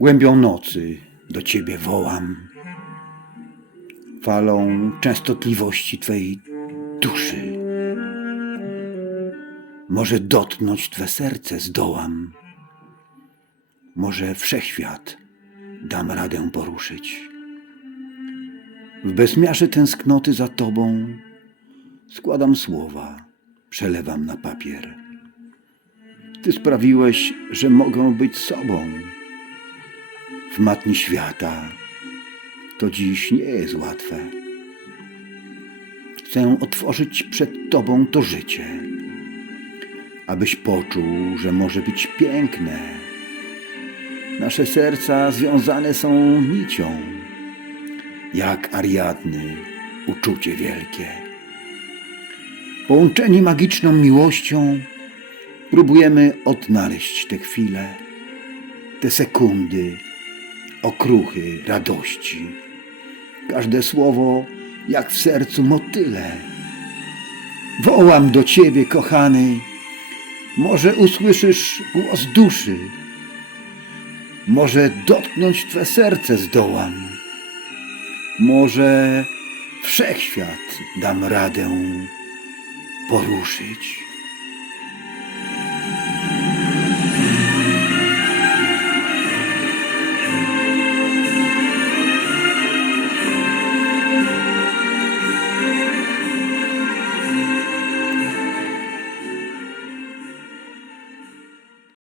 Głębią nocy do Ciebie wołam, falą częstotliwości Twej duszy. Może dotknąć Twe serce zdołam, może wszechświat dam radę poruszyć. W bezmiarze tęsknoty za Tobą składam słowa, przelewam na papier. Ty sprawiłeś, że mogę być sobą. W matni świata to dziś nie jest łatwe. Chcę otworzyć przed Tobą to życie, abyś poczuł, że może być piękne. Nasze serca związane są nicią, jak Ariadny uczucie wielkie. Połączeni magiczną miłością, próbujemy odnaleźć te chwile, te sekundy, okruchy radości. Każde słowo jak w sercu motyle. Wołam do Ciebie, kochany, może usłyszysz głos duszy, może dotknąć Twe serce zdołam, może wszechświat dam radę poruszyć.